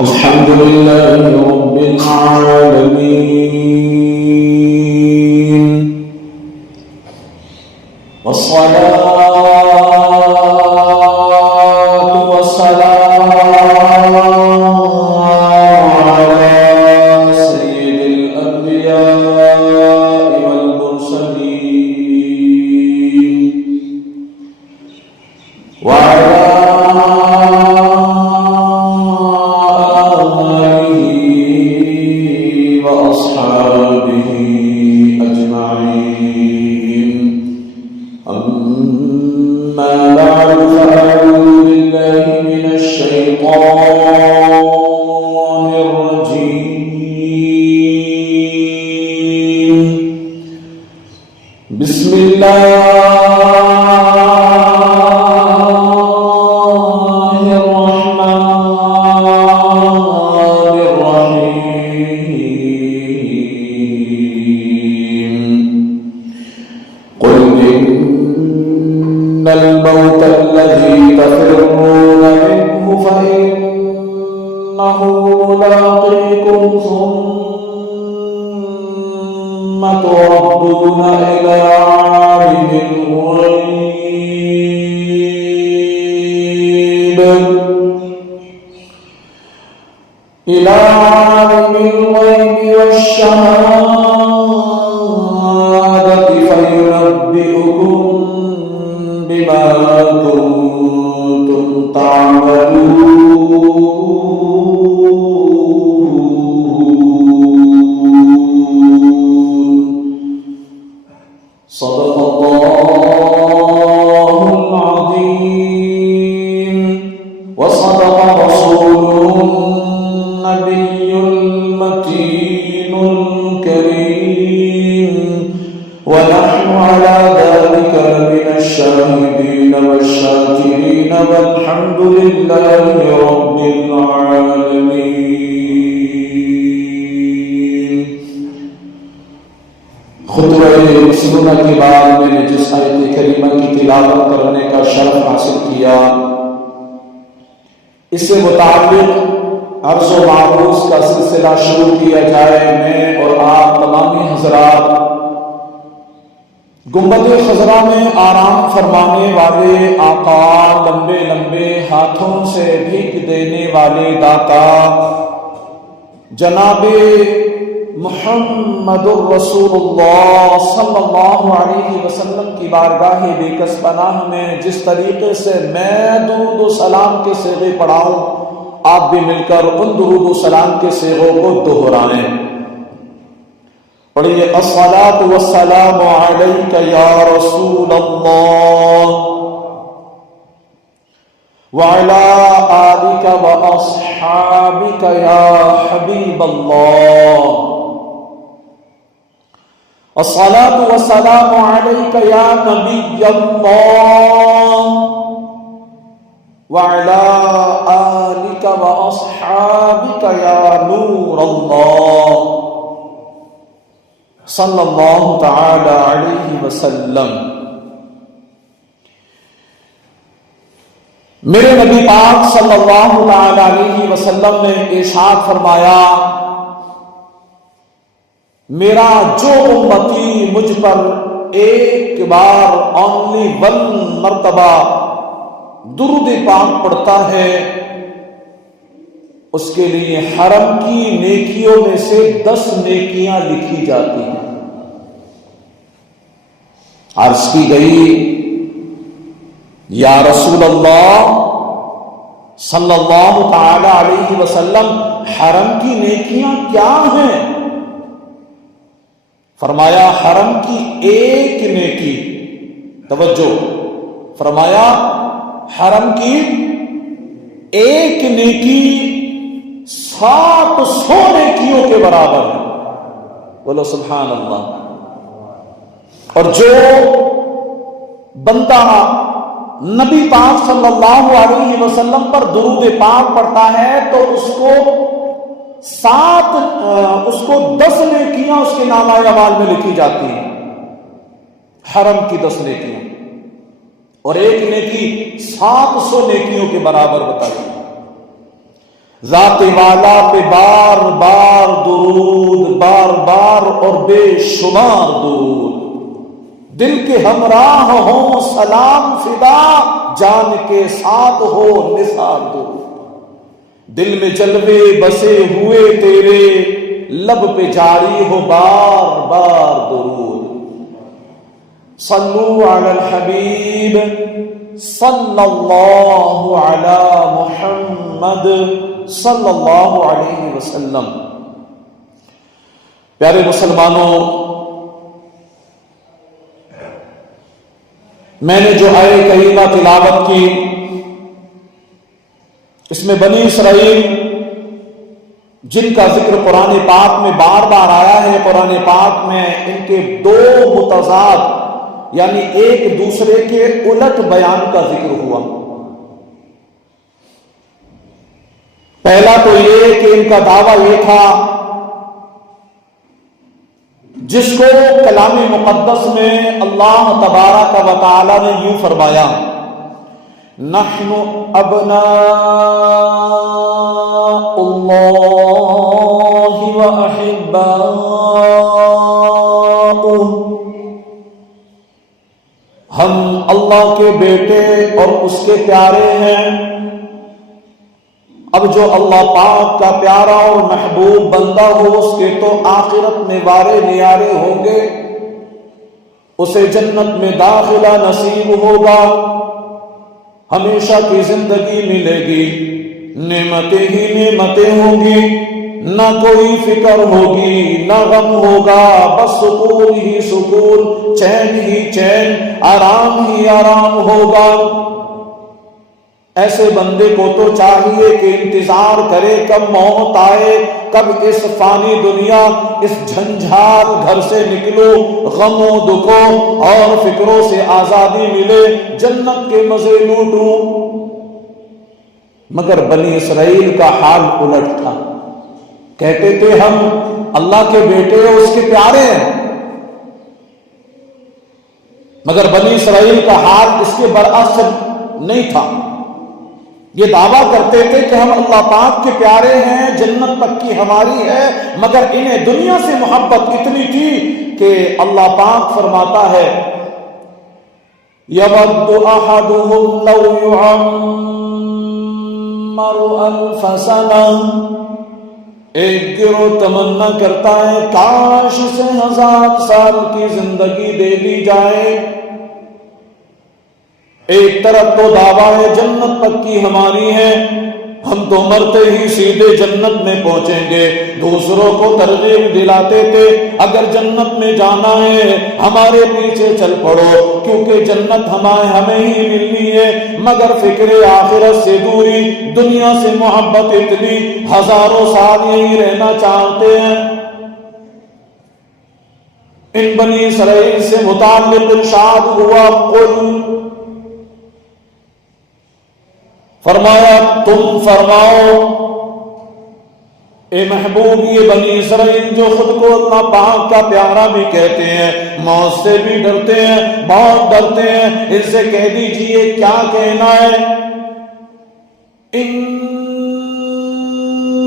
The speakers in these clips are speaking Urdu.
الحمد لله رب العالمين والصلاة والسلام على سيد الأنبياء والمرسلين وعلى وأصحابه أجمعين أما بعد فأعوذ بالله من الشيطان الرجيم بسم الله الموت الذي تفرون منه فإنه ملاقيكم ثم تردون إلى عالم الغيب والشهادة فينبئكم بما كنتم تعملون صدق الله العظيم وصدق رسوله النبي المتين الكريم ونحن على ذلك لمن الشاهدين والشاكرين والحمد لله رب العالمين. خطبہ مسنونہ کے بعد میں نے جس آیت کریمہ کی تلاوت کرنے کا شرف حاصل کیا، اس سے متعلق عرض و معروض کا سلسلہ شروع کیا جائے. میں اور آپ تمامی حضرات گنبد خضرا میں آرام فرمانے والے آقا، لمبے لمبے ہاتھوں سے بھیک دینے والے داتا جناب محمد الرسول اللہ صلی اللہ علیہ وسلم کی بارگاہ بے کس پناہ میں جس طریقے سے میں درود و سلام کے صیغے پڑھاؤں، آپ بھی مل کر ان درود و سلام کے صیغوں کو دہرائیں. پڑھیے الصلاۃ والسلام علیک یا رسول اللہ وعلی آلک واصحابک یا حبیب اللہ. الصلاۃ والسلام علیک یا نبی اللہ وعلی آلک واصحابک یا نور اللہ صلی اللہ تعالی علیہ وسلم. میرے نبی پاک صلی اللہ تعالی علیہ وسلم نے ارشاد فرمایا، میرا جو امتی مجھ پر ایک بار اونلی ون مرتبہ درود پاک پڑھتا ہے، اس کے لیے حرم کی نیکیوں میں سے 10 نیکیاں لکھی جاتی ہیں. عرض کی گئی، یا رسول اللہ صلی اللہ تعالی علیہ وسلم، حرم کی نیکیاں کیا ہیں؟ فرمایا حرم کی ایک نیکی، توجہ، فرمایا حرم کی ایک نیکی 700 نیکیوں کے برابر ہے. بولو سبحان اللہ. اور جو بندہ نبی پاک صلی اللہ علیہ وسلم پر درود پاک پڑھتا ہے تو اس کو 10 نیکیاں اس کے نامہ اعمال میں لکھی جاتی ہیں. حرم کی 10 نیکیاں اور ایک نیکی 700 نیکیوں کے برابر بتائی. ذات والا پہ بار بار درود، بار بار اور بے شمار درود، دل کے ہمراہ ہوں سلام فدا، جان کے ساتھ ہو نثار درود، دل میں جلوے بسے ہوئے تیرے، لب پہ جاری ہو بار بار درود۔ صلو علی الحبیب صلی اللہ علی محمد صلی اللہ علیہ وسلم۔ پیارے مسلمانوں، میں نے جو آیہ کریمہ تلاوت کی، اس میں بنی اسرائیل جن کا ذکر قرآن پاک میں بار بار آیا ہے، قرآن پاک میں ان کے دو متضاد یعنی ایک دوسرے کے الٹ بیان کا ذکر ہوا۔ پہلا تو یہ کہ ان کا دعویٰ یہ تھا جس کو کلام مقدس میں اللہ تبارک و تعالی نے یوں فرمایا، نحن ابناء اللہ واحباؤہ، ہم اللہ کے بیٹے اور اس کے پیارے ہیں۔ اب جو اللہ پاک کا پیارا اور محبوب بندہ ہو، اس کے تو آخرت میں وارے نیارے ہوں گے، اسے جنت میں داخلہ نصیب ہوگا، ہمیشہ کی زندگی ملے گی، نعمتیں ہی نعمتیں ہوں گی، نہ کوئی فکر ہوگی، نہ غم ہوگا، بس سکون ہی سکون، چین ہی چین، آرام ہی آرام ہوگا۔ ایسے بندے کو تو چاہیے کہ انتظار کرے کب موت آئے، کب اس فانی دنیا، اس جھنجھال گھر سے نکلو، غموں دکھوں اور فکروں سے آزادی ملے، جنت کے مزے لوٹوں۔ مگر بنی اسرائیل کا حال الٹ تھا، کہتے تھے ہم اللہ کے بیٹے اور اس کے پیارے ہیں، مگر بنی اسرائیل کا حال اس کے برعکس نہیں تھا۔ یہ دعویٰ کرتے تھے کہ ہم اللہ پاک کے پیارے ہیں، جنت تک کی ہماری ہے، مگر انہیں دنیا سے محبت اتنی تھی کہ اللہ پاک فرماتا ہے، یود احدہم لو یعمر الف سنہ، ایک گروہ تمنا کرتا ہے کاش اسے 1000 سال کی زندگی دے دی جائے۔ ایک طرف تو دعویٰ ہے جنت تک کی ہماری ہے، ہم تو مرتے ہی سیدھے جنت میں پہنچیں گے، دوسروں کو ترغیب دلاتے تھے اگر جنت میں جانا ہے ہمارے پیچھے چل پڑو، کیونکہ جنت ہمیں ہی ملنی ہے، مگر فکر آخرت سے دوری، دنیا سے محبت اتنی، 1000 سال یہی رہنا چاہتے ہیں۔ ان بنی اسرائیل سے متعلق ارشاد ہوا، قل، فرمایا تم فرماؤ اے محبوب، یہ بنی اسرائیل جو خود کو اللہ پاک کا پیارا بھی کہتے ہیں، موت سے بھی ڈرتے ہیں، بہت ڈرتے ہیں، ان سے کہہ دیجئے کیا کہنا ہے، ان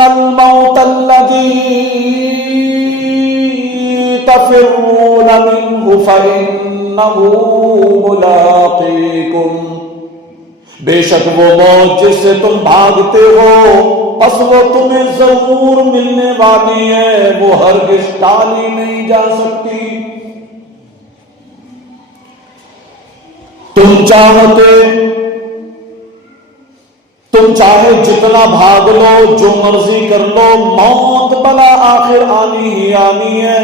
الموت الذی تفرون منه فإنه ملاقیکم، بے شک وہ موت جس سے تم بھاگتے ہو پس وہ تمہیں ضرور ملنے والی ہے، وہ ہرگز ٹالی نہیں جا سکتی۔ تم چاہے جتنا بھاگ لو، جو مرضی کر لو، موت بلا آخر آنی ہی آنی ہے۔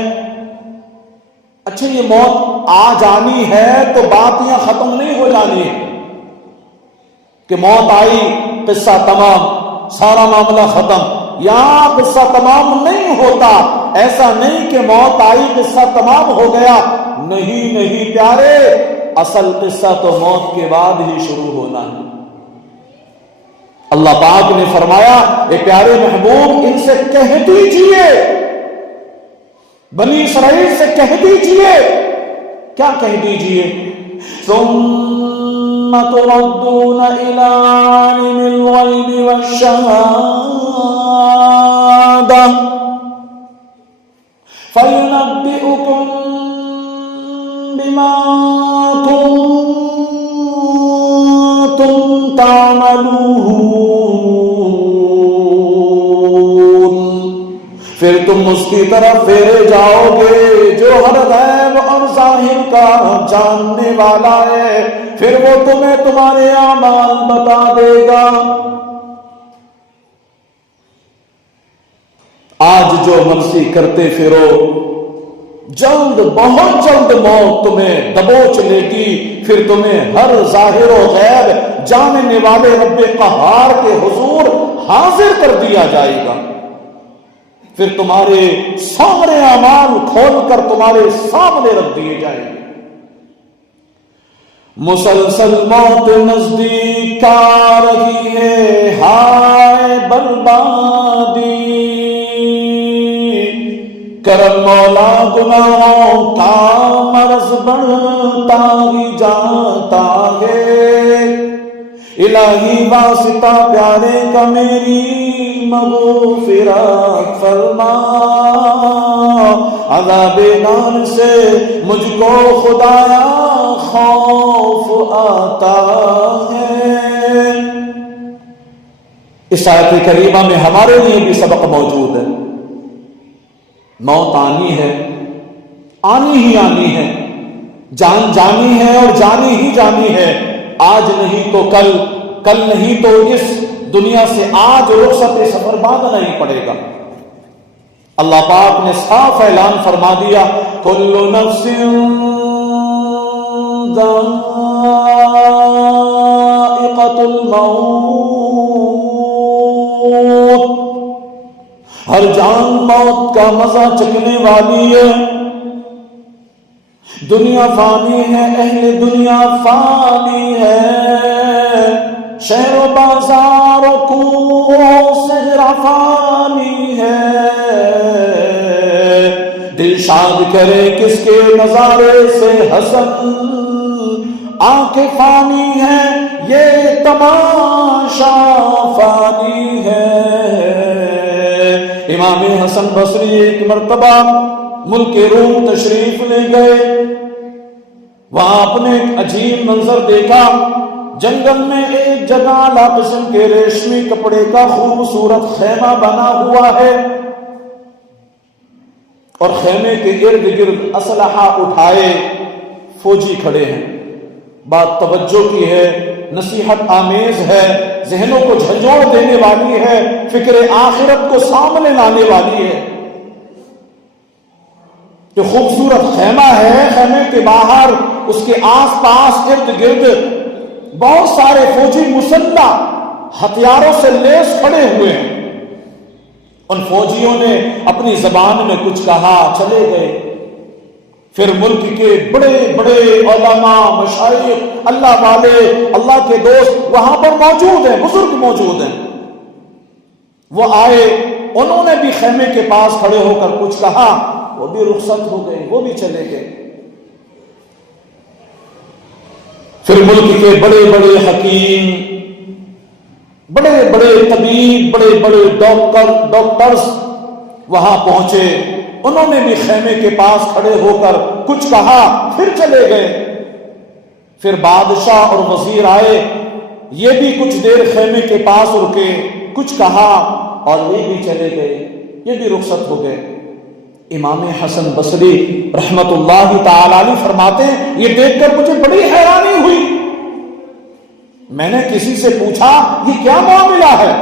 اچھا یہ موت آج آنی ہے تو بات یہاں ختم نہیں ہو جانی ہے کہ موت آئی قصہ تمام، سارا معاملہ ختم، یہاں قصہ تمام نہیں ہوتا۔ ایسا نہیں کہ موت آئی قصہ تمام ہو گیا، نہیں نہیں پیارے، اصل قصہ تو موت کے بعد ہی شروع ہونا ہے۔ اللہ پاک نے فرمایا اے پیارے محبوب ان سے کہہ دیجئے، بنی اسرائیل سے کہہ دیجئے، کیا کہہ دیجئے، ثم تردون إلى عالم الغيب والشهادة فَيُنَبِّئُكُم بِمَا كُنتُمْ تَعْمَلُونَ، پھر تم اس کی طرف پھیرے جاؤ گے جو ہر غیب اور ظاہر کا جاننے والا ہے، پھر وہ تمہیں تمہارے اعمال بتا دے گا۔ آج جو مرضی کرتے پھرو، جلد بہت جلد موت تمہیں دبوچ لے گی، پھر تمہیں ہر ظاہر و غیب جاننے والے رب قہار کے حضور حاضر کر دیا جائے گا، پھر تمہارے سامنے اعمال کھول کر تمہارے سامنے رکھ دیے جائیں گے۔ مسلسل موت نزدیک آ رہی ہے، ہائے بربادی، کرم مولا گناہوں کا مرض بڑھتا ہی جاتا ہے، الہی واسطہ پیارے کا میری مغفرت فرما، عذاب نار سے مجھ کو خدایا خوف آتا ہے۔ اس آیت کریمہ میں ہمارے لیے بھی سبق موجود ہے۔ موت آنی ہے، آنی ہی آنی ہے، جان جانی ہے اور جانی ہی جانی ہے، آج نہیں تو کل، کل نہیں تو اس دنیا سے آج رخصت سفر باندھنا ہی پڑے گا۔ اللہ پاک نے صاف اعلان فرما دیا، کل نفس ذائقۃ الموت، ہر جان موت کا مزہ چکھنے والی ہے۔ دنیا فانی ہے، اہل دنیا فانی ہے، شہر و بازار و کوہ و صحرا فانی ہے، دل شاد کرے کس کے نظارے سے حسن، آنکھیں فانی ہے، یہ تماشا فانی ہے۔ امام حسن بصری ایک مرتبہ ملک روم تشریف لے گئے، وہاں آپ نے ایک عجیب منظر دیکھا، جنگل میں ایک جگہ اعلیٰ قسم کے ریشمی کپڑے کا خوبصورت خیمہ بنا ہوا ہے، اور خیمے کے ارد گرد اسلحہ اٹھائے فوجی کھڑے ہیں۔ بات توجہ کی ہے، نصیحت آمیز ہے، ذہنوں کو جھنجھوڑ دینے والی ہے، فکر آخرت کو سامنے لانے والی ہے۔ جو خوبصورت خیمہ ہے، خیمے کے باہر اس کے آس پاس ارد گرد بہت سارے فوجی مسلح ہتھیاروں سے لیس کھڑے ہوئے ہیں۔ ان فوجیوں نے اپنی زبان میں کچھ کہا، چلے گئے۔ پھر ملک کے بڑے بڑے علماء، مشائخ، اللہ والے، اللہ کے دوست وہاں پر موجود ہیں، بزرگ موجود ہیں، وہ آئے، انہوں نے بھی خیمے کے پاس کھڑے ہو کر کچھ کہا، وہ بھی رخصت ہو گئے، وہ بھی چلے گئے۔ پھر ملک کے بڑے بڑے حکیم، بڑے بڑے طبیب، بڑے بڑے ڈاکٹرز وہاں پہنچے، انہوں نے بھی خیمے کے پاس کھڑے ہو کر کچھ کہا، پھر چلے گئے۔ پھر بادشاہ اور وزیر آئے، یہ بھی کچھ دیر خیمے کے پاس رکے، کچھ کہا، اور یہ بھی چلے گئے، یہ بھی رخصت ہو گئے۔ امام حسن بصری رحمت اللہ تعالی علیہ فرماتے ہیں، یہ دیکھ کر مجھے بڑی حیرانی ہوئی، میں نے کسی سے پوچھا یہ کیا معاملہ ہے،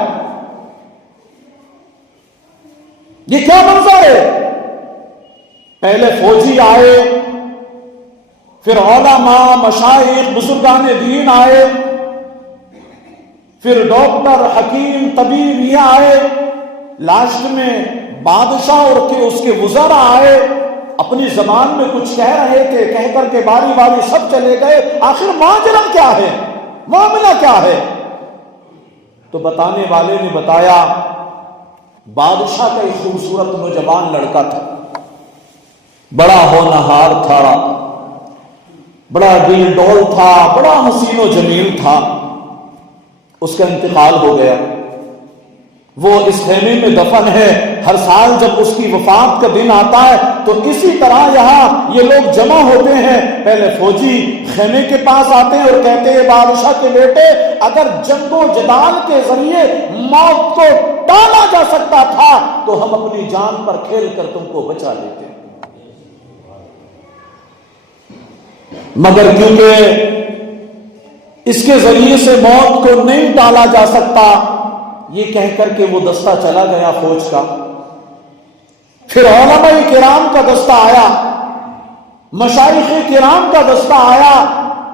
یہ کیا منظر ہے؟ پہلے فوجی آئے، پھر علماء، مشائخ، بزرگان دین آئے، پھر ڈاکٹر، حکیم، طبیب یہ آئے، لاسٹ میں بادشاہ اور اس کے وزراء آئے، اپنی زبان میں کچھ کہہ رہے تھے، کہہ کر کے باری باری سب چلے گئے۔ آخر ماجرا کیا ہے، معاملہ کیا ہے؟ تو بتانے والے نے بتایا، بادشاہ کا ایک خوبصورت نوجوان لڑکا تھا، بڑا ہونہار تھا، بڑا دل ڈول تھا، بڑا حسین و جمیل تھا، اس کا انتقال ہو گیا۔ وہ اس خیمے میں دفن ہے، ہر سال جب اس کی وفات کا دن آتا ہے تو اسی طرح یہاں یہ لوگ جمع ہوتے ہیں۔ پہلے فوجی خیمے کے پاس آتے ہیں اور کہتے ہیں بادشاہ کے بیٹے، اگر جنگ و جدال کے ذریعے موت کو ٹالا جا سکتا تھا تو ہم اپنی جان پر کھیل کر تم کو بچا لیتے، مگر کیونکہ اس کے ذریعے سے موت کو نہیں ٹالا جا سکتا، یہ کہہ کر کے وہ دستہ چلا گیا فوج کا۔ پھر علماء کرام کا دستہ آیا، مشائخ کرام کا دستہ آیا،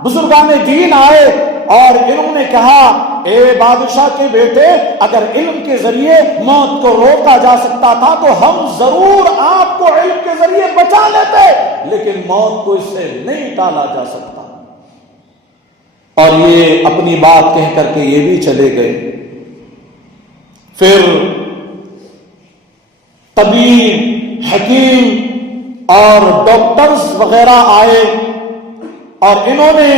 بزرگان دین آئے اور انہوں نے کہا اے بادشاہ کے بیٹے، اگر علم کے ذریعے موت کو روکا جا سکتا تھا تو ہم ضرور آپ کو علم کے ذریعے بچا لیتے، لیکن موت کو اس سے نہیں ٹالا جا سکتا۔ اور یہ اپنی بات کہہ کر کے یہ بھی چلے گئے۔ پھر طبیب، حکیم اور ڈاکٹرز وغیرہ آئے اور انہوں نے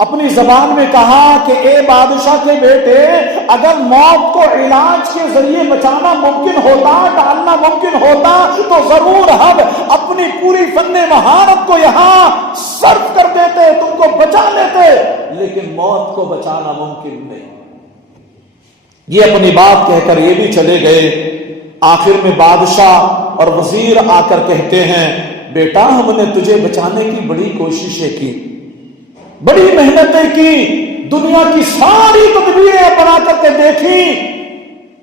اپنی زبان میں کہا کہ اے بادشاہ کے بیٹے، اگر موت کو علاج کے ذریعے بچانا ممکن ہوتا، ڈالنا ممکن ہوتا تو ضرور ہم اپنی پوری فن مہارت کو یہاں صرف کر دیتے، تم کو بچا لیتے، لیکن موت کو بچانا ممکن نہیں۔ یہ اپنی بات کہہ کر یہ بھی چلے گئے۔ آخر میں بادشاہ اور وزیر آ کر کہتے ہیں بیٹا، ہم نے تجھے بچانے کی بڑی کوششیں کی، بڑی محنتیں کی، دنیا کی ساری تدبیریں بنا کر کے دیکھی،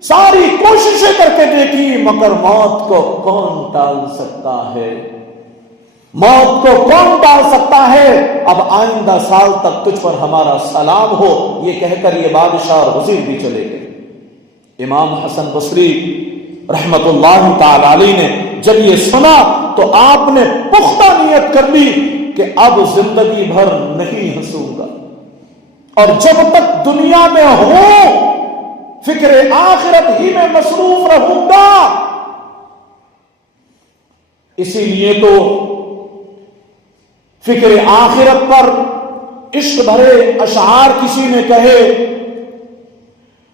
ساری کوششیں کر کے دیکھی، مگر موت کو کون ٹال سکتا ہے؟ موت کو کون ٹال سکتا ہے؟ اب آئندہ سال تک تجھ پر ہمارا سلام ہو۔ یہ کہہ کر یہ بادشاہ اور وزیر بھی چلے گئے۔ امام حسن بصری رحمت اللہ تعالی علیہ نے جب یہ سنا تو آپ نے پختہ نیت کر لی کہ اب زندگی بھر نہیں ہنسوں گا، اور جب تک دنیا میں ہوں فکر آخرت ہی میں مصروف رہوں گا۔ اسی لیے تو فکر آخرت پر عشق بھرے اشعار کسی نے کہے،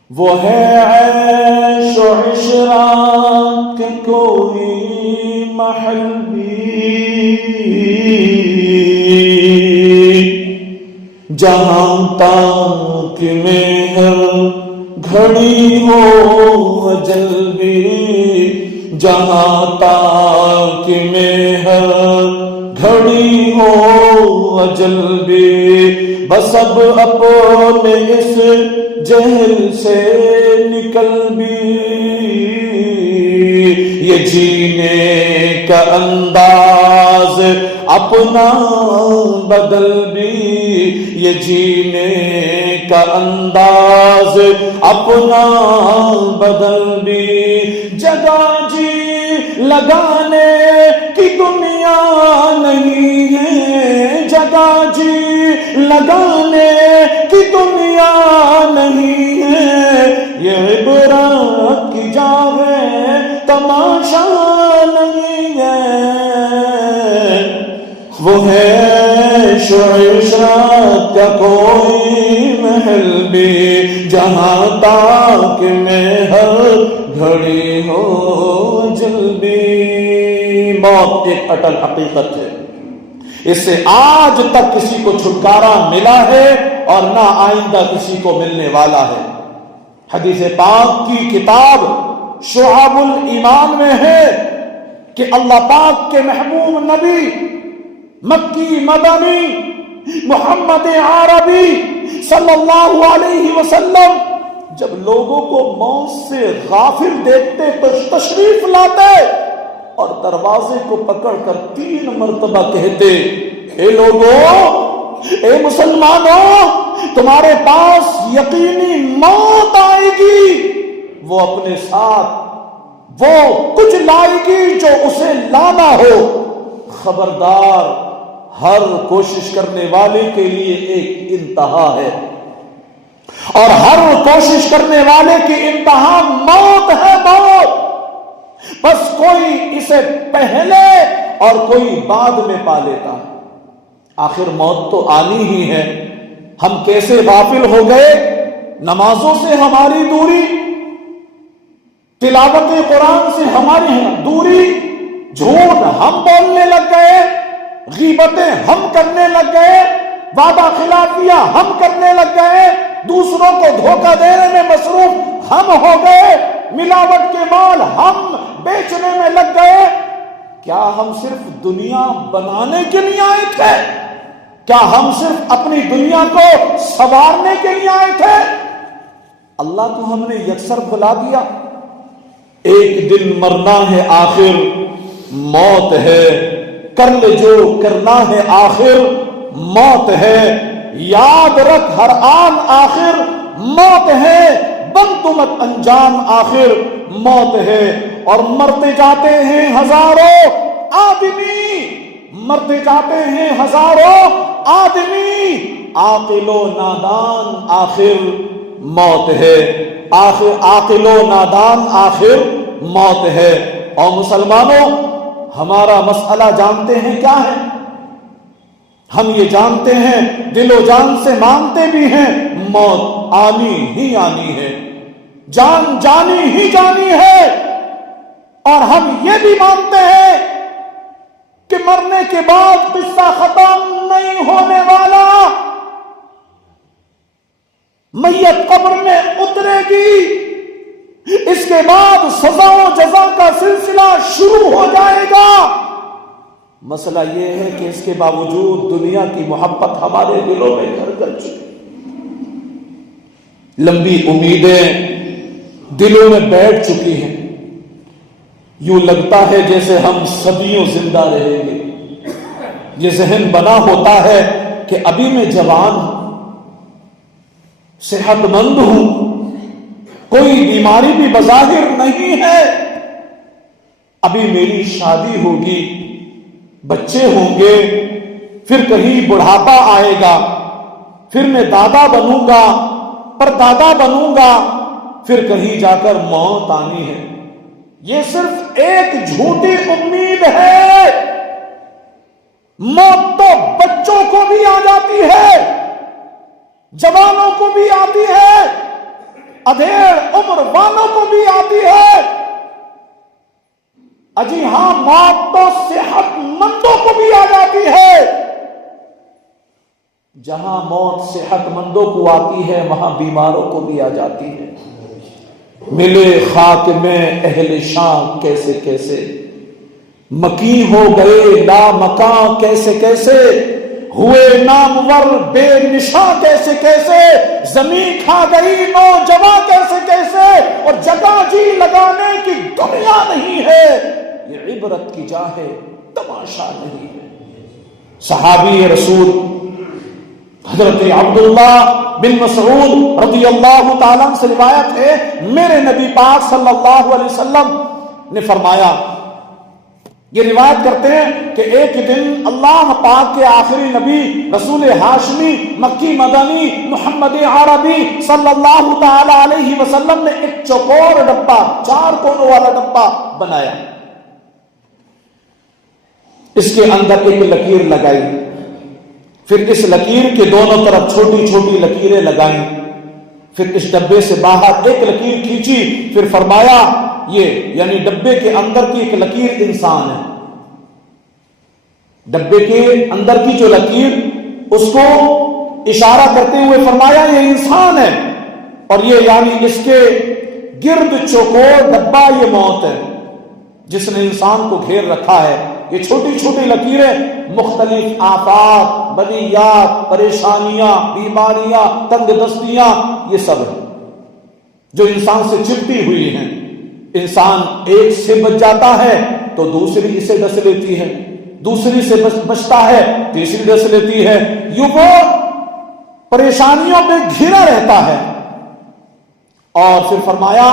وہ ہے عیش و عشرت کے کوئی محل بھی، جہاں تک میں ہر گھڑی ہو اجل بھی، جہاں تک میں ہر گھڑی ہو اجل بھی، بس اب اپنے اس جہل سے نکل بھی، یہ جینے کا انداز اپنا بدل بھی، یہ جینے کا انداز اپنا بدل بھی، جگہ جی لگانے کی دنیا نہیں ہے، جگہ جی لگانے کی دنیا نہیں ہے، یہ عبرت کی جا ہے تماشا نہیں ہے، وہ ہے عشرت کا کوئی محل بھی، جہاں تک میں ہر گھڑی ہو جلبی۔ موت ایک اٹل حقیقت ہے، اس سے آج تک کسی کو چھٹکارا ملا ہے اور نہ آئندہ کسی کو ملنے والا ہے۔ حدیث پاک کی کتاب شعب الایمان میں ہے کہ اللہ پاک کے محبوب نبی مکی مدنی محمد عربی صلی اللہ علیہ وسلم جب لوگوں کو موت سے غافل دیکھتے تو تشریف لاتے اور دروازے کو پکڑ کر 3 مرتبہ کہتے، اے لوگوں، اے مسلمانوں، تمہارے پاس یقینی موت آئے گی، وہ اپنے ساتھ وہ کچھ لائے گی جو اسے لانا ہو، خبردار ہر کوشش کرنے والے کے لیے ایک انتہا ہے، اور ہر کوشش کرنے والے کی انتہا موت ہے، موت۔ بس کوئی اسے پہلے اور کوئی بعد میں پا لیتا ہے، آخر موت تو آنی ہی ہے۔ ہم کیسے غافل ہو گئے، نمازوں سے ہماری دوری، تلاوت قرآن سے ہماری دوری، جھوٹ ہم بولنے لگ گئے، غیبتیں ہم کرنے لگ گئے، وعدہ خلافیاں ہم کرنے لگ گئے، دوسروں کو دھوکہ دینے میں مصروف ہم ہو گئے، ملاوٹ کے مال ہم بیچنے میں لگ گئے۔ کیا ہم صرف دنیا بنانے کے لیے آئے تھے؟ کیا ہم صرف اپنی دنیا کو سنوارنے کے لیے آئے تھے؟ اللہ کو ہم نے یکسر بھلا دیا۔ ایک دن مرنا ہے، آخر موت ہے، کر لے جو کرنا ہے، آخر موت ہے، یاد رکھ ہر آن آخر موت ہے، بن تو مت انجام آخر موت ہے۔ اور مرتے جاتے ہیں ہزاروں آدمی، مرتے جاتے ہیں ہزاروں آدمی، عاقل و نادان آخر موت ہے، آخر عاقل و نادان آخر موت ہے۔ اور مسلمانوں، ہمارا مسئلہ جانتے ہیں کیا ہے؟ ہم یہ جانتے ہیں، دل و جان سے مانتے بھی ہیں، موت آنی ہی آنی ہے، جان جانی ہی جانی ہے۔ اور ہم یہ بھی مانتے ہیں کہ مرنے کے بعد قصہ ختم نہیں ہونے والا، میت قبر میں اترے گی، اس کے بعد سزا و جزا کا سلسلہ شروع ہو جائے گا۔ مسئلہ یہ ہے کہ اس کے باوجود دنیا کی محبت ہمارے دلوں میں گھر کر چکی، لمبی امیدیں دلوں میں بیٹھ چکی ہیں، یوں لگتا ہے جیسے ہم صدیوں زندہ رہیں گے۔ یہ ذہن بنا ہوتا ہے کہ ابھی میں جوان ہوں، صحت مند ہوں، کوئی بیماری بھی بظاہر نہیں ہے، ابھی میری شادی ہوگی، بچے ہوں گے، پھر کہیں بڑھاپا آئے گا، پھر میں دادا بنوں گا، پر دادا بنوں گا، پھر کہیں جا کر موت آنی ہے۔ یہ صرف ایک جھوٹی امید ہے۔ موت تو بچوں کو بھی آ جاتی ہے، جوانوں کو بھی آتی ہے، ادھیڑ عمر والوں کو بھی آتی ہے۔ اجی ہاں، موت تو صحت مندوں کو بھی آ جاتی ہے۔ جہاں موت صحت مندوں کو آتی ہے، وہاں بیماروں کو بھی آ جاتی ہے۔ ملے خاک میں اہل شام کیسے کیسے، مکین ہو گئے لامکاں کیسے کیسے، ہوئے نامور بے نشاں کیسے کیسے، زمین کھا گئی نوجواں کیسے کیسے، اور جگہ جی لگانے کی دنیا نہیں ہے، یہ عبرت کی جا ہے، تماشا نہیں ہے۔ صحابی رسول حضرت عبداللہ بن مسعود رضی اللہ تعالیٰ سے روایت ہے، میرے نبی پاک صلی اللہ علیہ وسلم نے فرمایا، یہ روایت کرتے ہیں کہ ایک دن اللہ پاک کے آخری نبی رسول ہاشمی مکی مدنی محمد عربی صلی اللہ تعالی علیہ وسلم نے ایک چوکور ڈبہ، 4 کونوں والا ڈبہ بنایا، اس کے اندر ایک لکیر لگائی، پھر اس لکیر کے دونوں طرف چھوٹی چھوٹی لکیریں لگائیں، پھر اس ڈبے سے باہر ایک لکیر کھینچی، پھر فرمایا یہ یعنی ڈبے کے اندر کی ایک لکیر انسان ہے، ڈبے کے اندر کی جو لکیر، اس کو اشارہ کرتے ہوئے فرمایا یہ انسان ہے، اور یہ یعنی اس کے گرد چوکور ڈبہ یہ موت ہے جس نے انسان کو گھیر رکھا ہے۔ یہ چھوٹی چھوٹی لکیریں مختلف آفات، بلیات، پریشانیاں، بیماریاں، تنگ دستیاں، یہ سب ہیں جو انسان سے چپٹی ہوئی ہیں۔ انسان ایک سے بچ جاتا ہے تو دوسری اسے ڈس لیتی ہے، دوسری سے بچتا ہے تیسری ڈس لیتی ہے، یوں وہ پریشانیوں پہ گھرا رہتا ہے۔ اور پھر فرمایا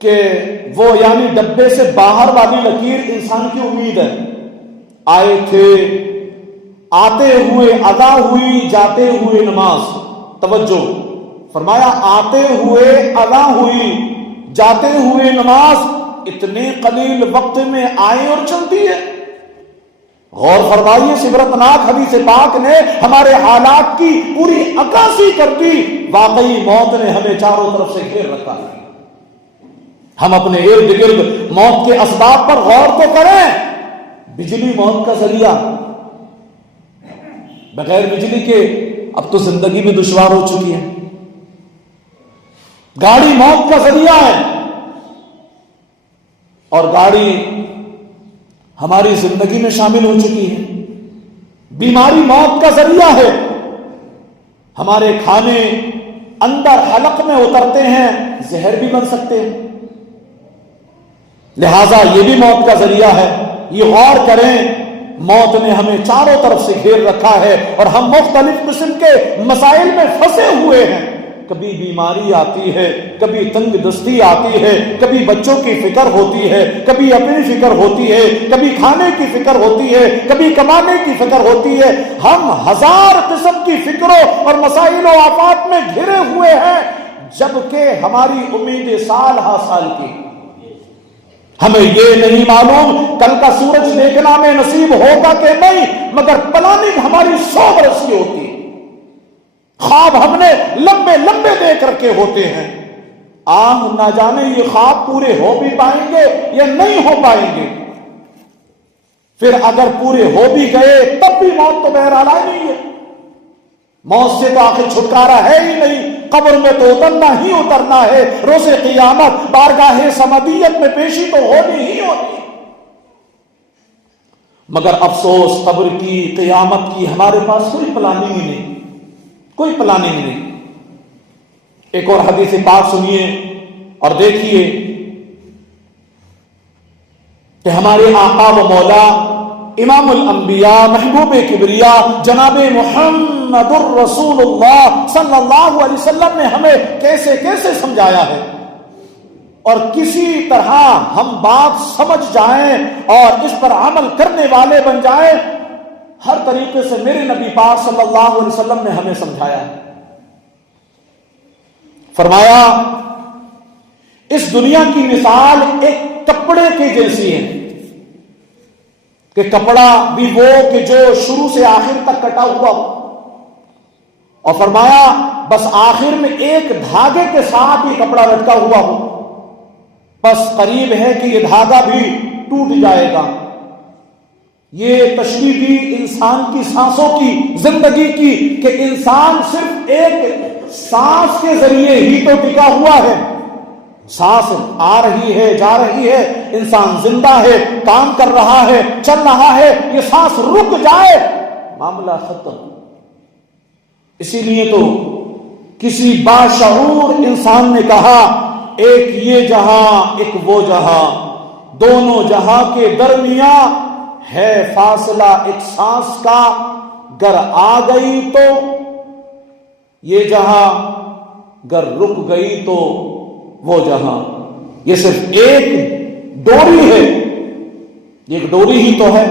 کہ وہ یعنی ڈبے سے باہر والی لکیر انسان کی امید ہے، آئے تھے، آتے ہوئے ادا ہوئی، جاتے ہوئے نماز، توجہ فرمایا آتے ہوئے ادا ہوئی، جاتے ہوئے نماز، اتنے قلیل وقت میں آئے اور چلتی ہے۔ غور فرمائیے، عبرتناک حدیث پاک نے ہمارے حالات کی پوری عکاسی کر دی، واقعی موت نے ہمیں چاروں طرف سے گھیر رکھا ہے۔ ہم اپنے ارد گرد موت کے اسباب پر غور تو کریں. بجلی موت کا ذریعہ، بغیر بجلی کے اب تو زندگی بھی دشوار ہو چکی ہے. گاڑی موت کا ذریعہ ہے، اور گاڑی ہماری زندگی میں شامل ہو چکی ہے. بیماری موت کا ذریعہ ہے. ہمارے کھانے اندر حلق میں اترتے ہیں، زہر بھی بن سکتے ہیں، لہذا یہ بھی موت کا ذریعہ ہے. یہ غور کریں، موت نے ہمیں چاروں طرف سے گھیر رکھا ہے اور ہم مختلف قسم کے مسائل میں پھنسے ہوئے ہیں. کبھی بیماری آتی ہے، کبھی تنگ دستی آتی ہے، کبھی بچوں کی فکر ہوتی ہے، کبھی اپنی فکر ہوتی ہے، کبھی کھانے کی فکر ہوتی ہے، کبھی کمانے کی فکر ہوتی ہے. ہم ہزار قسم کی فکروں اور مسائل و آفات میں گھرے ہوئے ہیں، جبکہ ہماری امید سال ہا سال کی. ہمیں یہ نہیں معلوم کل کا سورج دیکھنا میں نصیب ہوگا کہ نہیں، مگر پلاننگ ہماری 100 برس کی ہوتی ہے. خواب ہم نے لمبے لمبے دیکھ رکھے ہوتے ہیں. نہ جانے یہ خواب پورے ہو بھی پائیں گے یا نہیں ہو پائیں گے. پھر اگر پورے ہو بھی گئے تب بھی موت تو بہرحال آئی نہیں ہے. موت سے تو آخر چھٹکارا ہے ہی نہیں. قبر میں تو اترنا ہی اترنا ہے. روز قیامت بارگاہ سمدیت میں پیشی تو ہونی ہی ہونی ہے. مگر افسوس قبر کی، قیامت کی ہمارے پاس کوئی پلاننگ ہی نہیں، کوئی پلاننگ نہیں. ایک اور حدیث پاک سنیے اور دیکھیے کہ ہمارے آقا و مولا امام الانبیاء محبوب کبریا جناب محمد الرسول اللہ صلی اللہ علیہ وسلم نے ہمیں کیسے کیسے سمجھایا ہے. اور کسی طرح ہم بات سمجھ جائیں اور اس پر عمل کرنے والے بن جائیں، ہر طریقے سے میرے نبی پاک صلی اللہ علیہ وسلم نے ہمیں سمجھایا. فرمایا اس دنیا کی مثال ایک کپڑے کی جیسی ہے کہ کپڑا بھی وہ کہ جو شروع سے آخر تک کٹا ہوا ہو، اور فرمایا بس آخر میں ایک دھاگے کے ساتھ یہ کپڑا لٹکا ہوا ہو، بس قریب ہے کہ یہ دھاگا بھی ٹوٹ جائے گا. یہ تشریح بھی انسان کی سانسوں کی، زندگی کی، کہ انسان صرف ایک سانس کے ذریعے ہی تو ٹکا ہوا ہے. سانس آ رہی ہے، جا رہی ہے، انسان زندہ ہے، کام کر رہا ہے، چل رہا ہے. یہ سانس رک جائے معاملہ ختم. اسی لیے تو کسی باشعور انسان نے کہا ایک یہ جہاں ایک وہ جہاں، دونوں جہاں کے درمیان ہے فاصلہ ایک سانس کا، گر آ گئی تو یہ جہاں، گر رک گئی تو وہ جہاں. یہ صرف ایک ڈوری ہے، ایک ڈوری ہی تو ہے،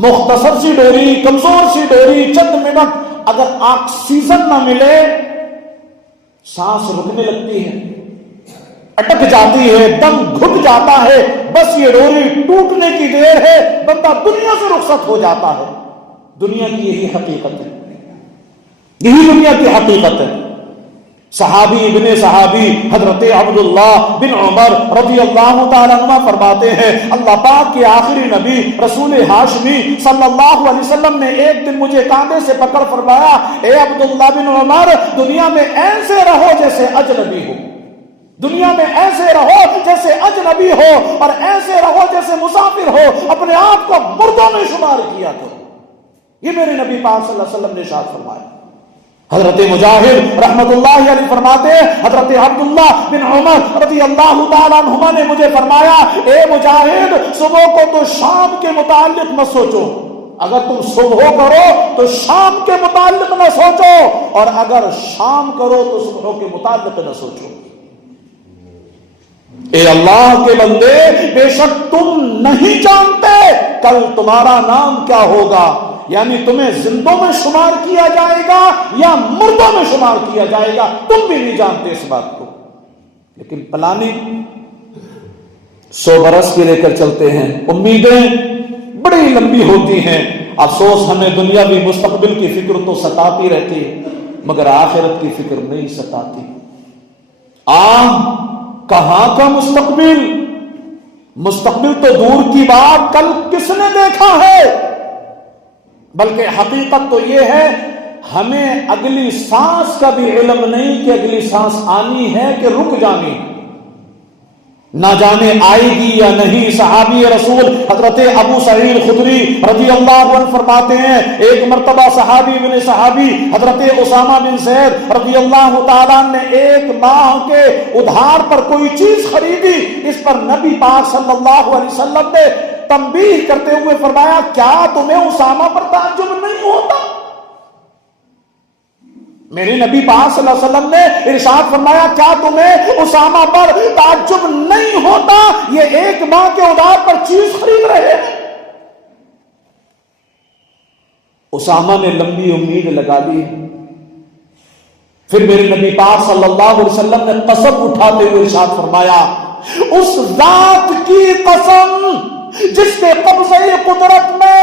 مختصر سی ڈوری، کمزور سی ڈوری. چند منٹ اگر آکسیجن نہ ملے سانس رکنے لگتی ہے، اٹک جاتی ہے، دم گھٹ جاتا ہے. بس یہ ڈوری ٹوٹنے کی دیر ہے، بندہ دنیا سے رخصت ہو جاتا ہے. دنیا کی یہی حقیقت ہے، یہی دنیا کی حقیقت ہے. صحابی ابن صحابی حضرت عبداللہ بن عمر رضی اللہ تعالیٰ عنہ فرماتے ہیں اللہ پاک کے آخری نبی رسول ہاشمی صلی اللہ علیہ وسلم نے ایک دن مجھے کاندھے سے پکڑ فرمایا، اے عبداللہ بن عمر، دنیا میں ایسے رہو جیسے اجنبی ہو، دنیا میں ایسے رہو جیسے اجنبی ہو، اور ایسے رہو جیسے مسافر ہو، اپنے آپ کو مردوں میں شمار کیا کرو. یہ میرے نبی پاک صلی اللہ علیہ وسلم نے ارشاد فرمایا. حضرت مجاہد رحمت اللہ علیہ فرماتے ہیں حضرت عبداللہ بن عمر رضی اللہ تعالیٰ عنہما نے مجھے فرمایا، اے مجاہد، صبح کو تو شام کے متعلق مت سوچو، اگر تم صبح کرو تو شام کے متعلق نہ سوچو، اور اگر شام کرو تو صبح کے متعلق نہ سوچو. اے اللہ کے بندے، بے شک تم نہیں جانتے کل تمہارا نام کیا ہوگا، یعنی تمہیں زندوں میں شمار کیا جائے گا یا مردوں میں شمار کیا جائے گا، تم بھی نہیں جانتے اس بات کو. لیکن پلاننگ 100 برس کے لے کر چلتے ہیں، امیدیں بڑی لمبی ہوتی ہیں. افسوس ہمیں دنیاوی مستقبل کی فکر تو ستاتی رہتی ہے مگر آخرت کی فکر نہیں ستاتی. کہاں کا مستقبل؟ مستقبل تو دور کی بات، کل کس نے دیکھا ہے؟ بلکہ حقیقت تو یہ ہے ہمیں اگلی سانس کا بھی علم نہیں کہ اگلی سانس آنی ہے کہ رک جانی، نہ جانے آئے گی یا نہیں۔ صحابی رسول حضرت ابو سعید خدری رضی اللہ عنہ فرماتے ہیں، ایک مرتبہ صحابی بن صحابی حضرت اسامہ بن زید رضی اللہ تعالیٰ نے 1 ماہ کے ادھار پر کوئی چیز خریدی۔ اس پر نبی پاک صلی اللہ علیہ وسلم نے تنبیہ کرتے ہوئے فرمایا، کیا تمہیں اسامہ پر تعجب نہیں ہوتا؟ میرے نبی پاک صلی اللہ علیہ وسلم نے ارشاد فرمایا، کیا تمہیں اسامہ پر تعجب نہیں ہوتا؟ یہ 1 ماہ کے ادھار پر چیز خرید رہے ہیں۔ اسامہ نے لمبی امید لگا لی۔ پھر میرے نبی پاک صلی اللہ علیہ وسلم نے قسم اٹھاتے ہوئے ارشاد فرمایا، اس ذات کی قسم جس کے قبضے قدرت میں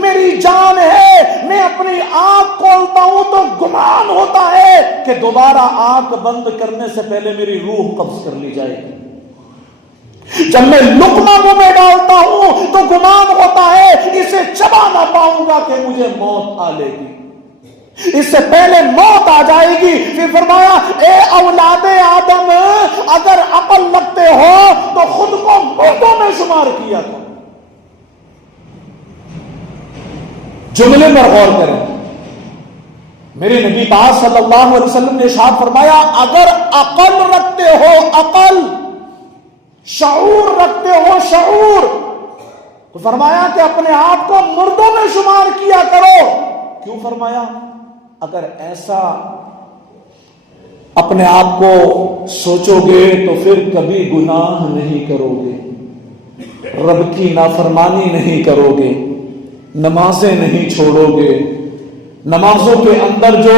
میری جان ہے، میں اپنی آنکھ کھولتا ہوں تو گمان ہوتا ہے کہ دوبارہ آنکھ بند کرنے سے پہلے میری روح قبض کر لی جائے گی۔ جب میں لقمہ منہ میں ڈالتا ہوں تو گمان ہوتا ہے اسے چبا نہ پاؤں گا کہ مجھے موت آ لے گی، اس سے پہلے موت آ جائے گی۔ پھر فرمایا، اے اولاد آدم، اگر عقل رکھتے ہو تو خود کو مردوں میں شمار کیا کرو۔ جملے پر غور کریں، میرے نبی پاک صلی اللہ علیہ وسلم نے ارشاد فرمایا، اگر عقل رکھتے ہو، عقل، شعور رکھتے ہو، شعور، تو فرمایا کہ اپنے آپ کو مردوں میں شمار کیا کرو۔ کیوں فرمایا؟ اگر ایسا اپنے آپ کو سوچو گے تو پھر کبھی گناہ نہیں کرو گے، رب کی نافرمانی نہیں کرو گے، نمازیں نہیں چھوڑو گے، نمازوں کے اندر جو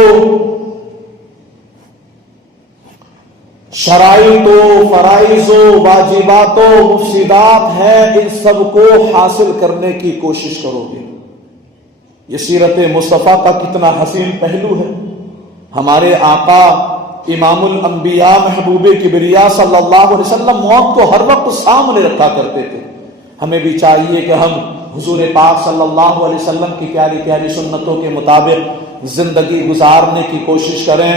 شرائط و فرائض و واجبات و مفسدات ہیں، ان سب کو حاصل کرنے کی کوشش کرو گے۔ یہ سیرت مصطفیٰ کا کتنا حسین پہلو ہے۔ ہمارے آقا امام الانبیاء محبوب کبریا صلی اللہ علیہ وسلم موت کو ہر وقت سامنے رکھا کرتے تھے۔ ہمیں بھی چاہیے کہ ہم حضور پاک صلی اللہ علیہ وسلم کی پیاری پیاری سنتوں کے مطابق زندگی گزارنے کی کوشش کریں،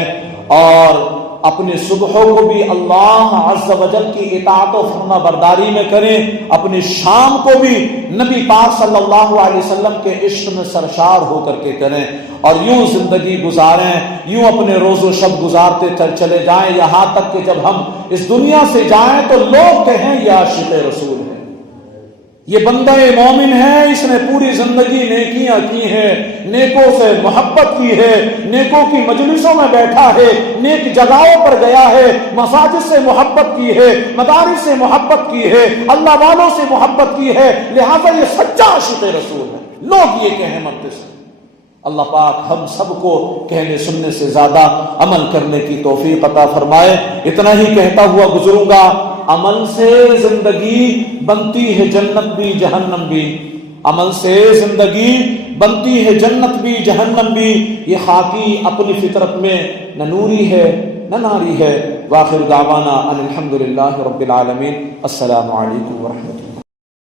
اور اپنے صبحوں کو بھی اللہ عز و جل کی اطاعت و فرما برداری میں کریں، اپنی شام کو بھی نبی پاک صلی اللہ علیہ وسلم کے عشق میں سرشار ہو کر کے کریں، اور یوں زندگی گزاریں، یوں اپنے روز و شب گزارتے چلے جائیں، یہاں تک کہ جب ہم اس دنیا سے جائیں تو لوگ کہیں یہ عاشق رسول ہے، یہ بندہ مومن ہے، اس نے پوری زندگی نیکیاں کی ہیں، نیکوں سے محبت کی ہے، نیکوں کی مجلسوں میں بیٹھا ہے، نیک جگہوں پر گیا ہے، مساجد سے محبت کی ہے، مدارس سے محبت کی ہے، اللہ والوں سے محبت کی ہے، لہذا یہ سچا عاشق رسول ہے۔ لوگ یہ کہیں مرتے سے، اللہ پاک ہم سب کو کہنے سننے سے زیادہ عمل کرنے کی توفیق عطا فرمائے۔ اتنا ہی کہتا ہوا گزروں گا، عمل سے زندگی بنتی ہے جنت بھی جہنم بھی، عمل سے زندگی بنتی ہے جنت بھی جہنم بھی، یہ خاکی اپنی فطرت میں نہ نوری ہے نہ ناری ہے۔ وآخر دعوانا ان الحمدللہ رب العالمین۔ السلام علیکم ورحمۃ اللہ۔